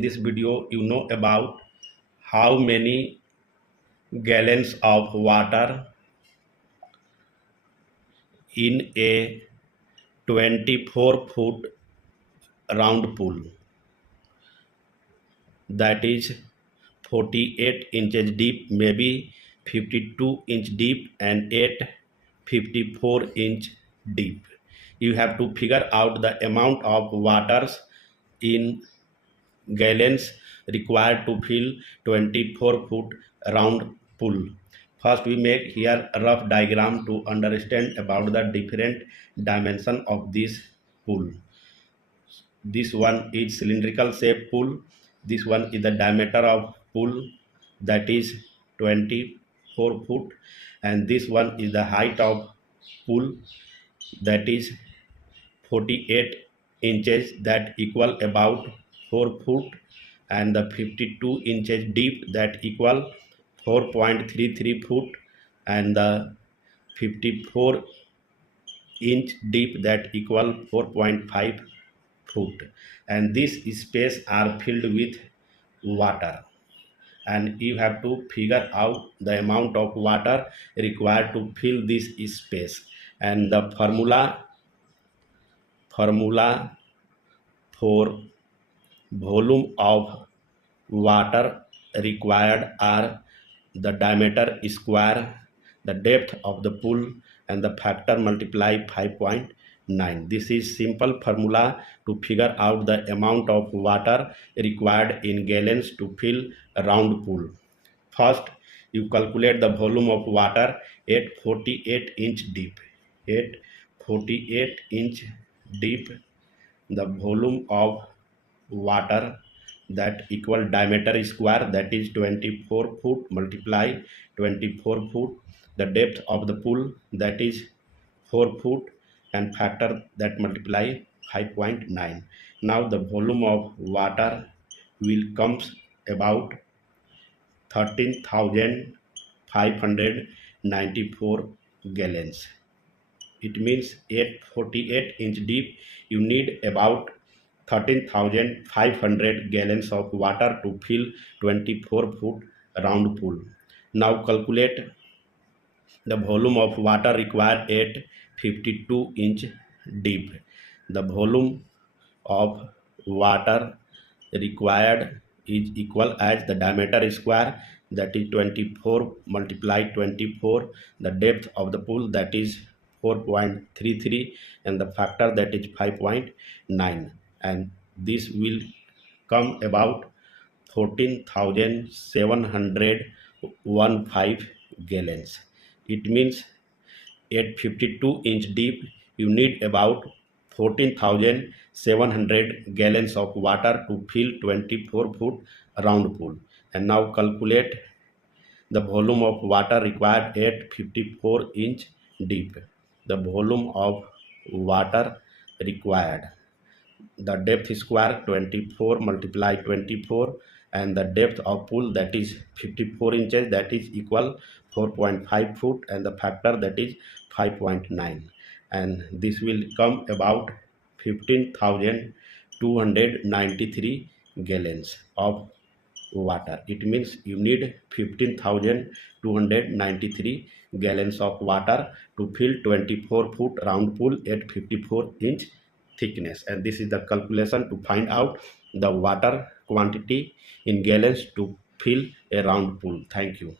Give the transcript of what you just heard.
in this video you know about how many gallons of water in a 24-foot round pool, that is 48 inches deep, maybe 52-inch deep and 54-inch deep. You have to figure out the amount of waters in gallons required to fill 24-foot round pool. First, we make here a rough diagram to understand about the different dimension of this pool. This one is cylindrical shape pool. This one is the diameter of pool, that is 24 foot, and this one is the height of pool, that is 48 inches, that equal about 4 foot, and the 52 inches deep, that equal 4.33 foot, and the 54 inch deep, that equal 4.5 foot. And this space are filled with water, and you have to figure out the amount of water required to fill this space. And the formula for volume of water required are the diameter square the depth of the pool and the factor multiply 5.9. This is simple formula to figure out the amount of water required in gallons to fill a round pool. First, you calculate the volume of water at 48 inch deep. At 48 inch deep, the volume of water, that equal diameter square, that is 24 foot multiply 24 foot, the depth of the pool, that is 4 foot, and factor that multiply 5.9. Now the volume of water will comes about 13,594 gallons. It means at 48 inch deep you need about 13,500 gallons of water to fill 24-foot round pool. Now calculate the volume of water required at 52 inch deep. The volume of water required is equal as the diameter square, that is 24 multiply 24, the depth of the pool, that is 4.33, and the factor, that is 5.9, and this will come about 14,715 gallons. It means at 52 inch deep you need about 14,700 gallons of water to fill 24-foot round pool. And now calculate the volume of water required at 54 inch deep. The volume of water required, the depth square 24 multiply 24, and the depth of pool, that is 54 inches, that is equal 4.5 foot, and the factor, that is 5.9, and this will come about 15,293 gallons of water. It means you need 15,293 gallons of water to fill 24-foot round pool at 54 inch thickness. And this is the calculation to find out the water quantity in gallons to fill a round pool. Thank you.